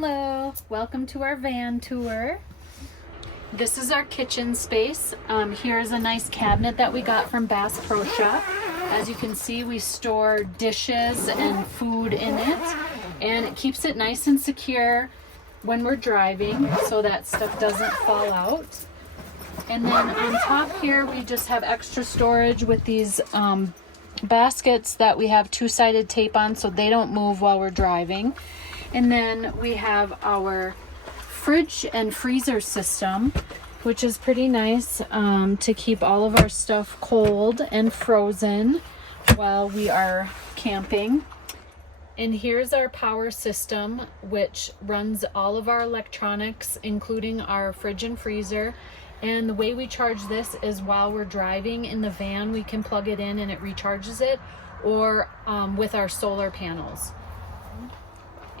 Hello, welcome to our van tour. This is our kitchen space. Here's a nice cabinet that we got from Bass Pro Shop. As you can see, we store dishes and food in it, and it keeps it nice and secure when we're driving so that stuff doesn't fall out. And then on top here, we just have extra storage with these baskets that we have two-sided tape on so they don't move while we're driving. And then we have our fridge and freezer system, which is pretty nice to keep all of our stuff cold and frozen while we are camping. And here's our power system, which runs all of our electronics, including our fridge and freezer. And the way we charge this is while we're driving in the van, we can plug it in and it recharges it, or with our solar panels.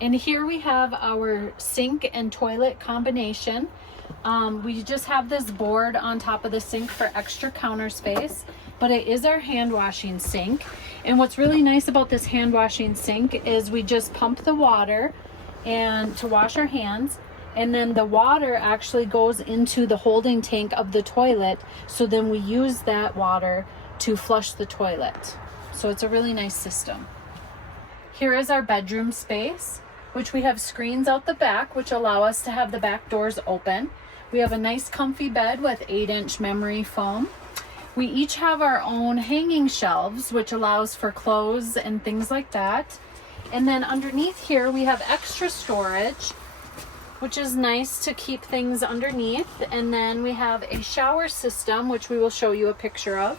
And here we have our sink and toilet combination. We just have this board on top of the sink for extra counter space, but it is our hand washing sink. And what's really nice about this hand washing sink is we just pump the water and to wash our hands, and then the water actually goes into the holding tank of the toilet, so then we use that water to flush the toilet. So it's a really nice system. Here is our bedroom space, which we have screens out the back which allow us to have the back doors open. We have a nice comfy bed with 8-inch memory foam. We each have our own hanging shelves, which allows for clothes and things like that. And then underneath here we have extra storage, which is nice to keep things underneath. And then we have a shower system, which we will show you a picture of.